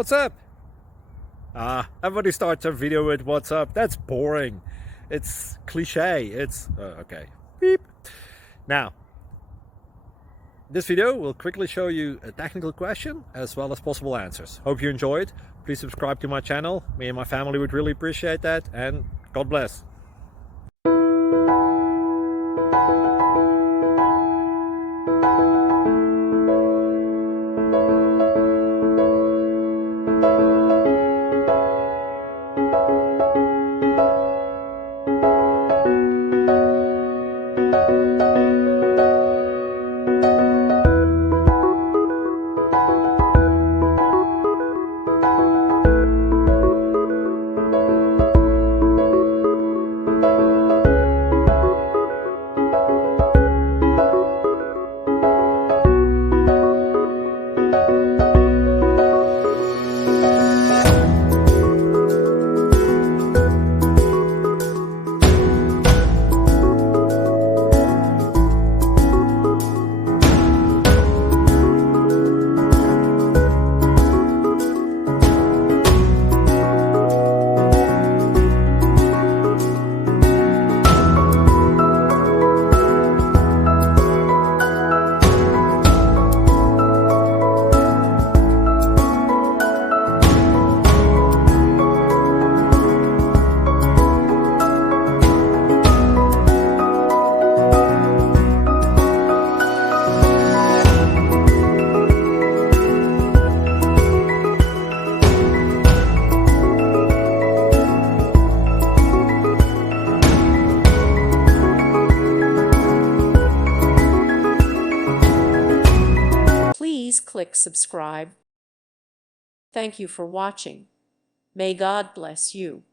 What's up? Everybody starts a video with what's up. That's boring. It's cliche. It's okay. Beep. Now, this video will quickly show you a technical question as well as possible answers. Hope you enjoyed. Please subscribe to my channel. Me and my family would really appreciate that, and God bless. Please click subscribe. Thank you for watching. May God bless you.